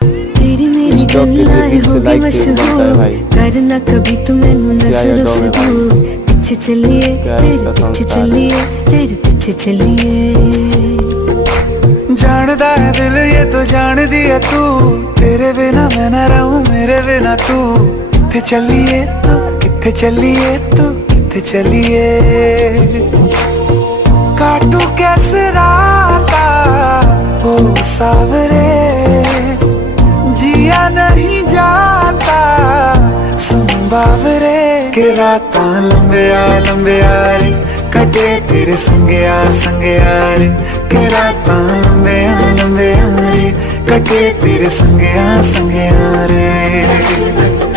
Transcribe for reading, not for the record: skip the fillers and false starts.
तेरी मेरी गल्लाएं होगी मशहूर, करना कभी तू मैनू नजरों से दूर। पीछे चलिए तेरे पीछे चलिए, तेरे पीछे चलिए। जानदा है दिल ये तो जान दिया तू, तेरे बिना मैं ना रहूं मेरे बिना तू। किथे चलिए तू, किथे चलिए तू, किथे चलिए। काटू कैसे राता ओ सावरे, जिया नहीं जाता सुन बावरे। के राता लंबिया लंबिया रे, कटे तेरे संगया संगया रे। के राता लंबिया लंबिया रे, कटे तेरे संगया संगया रे।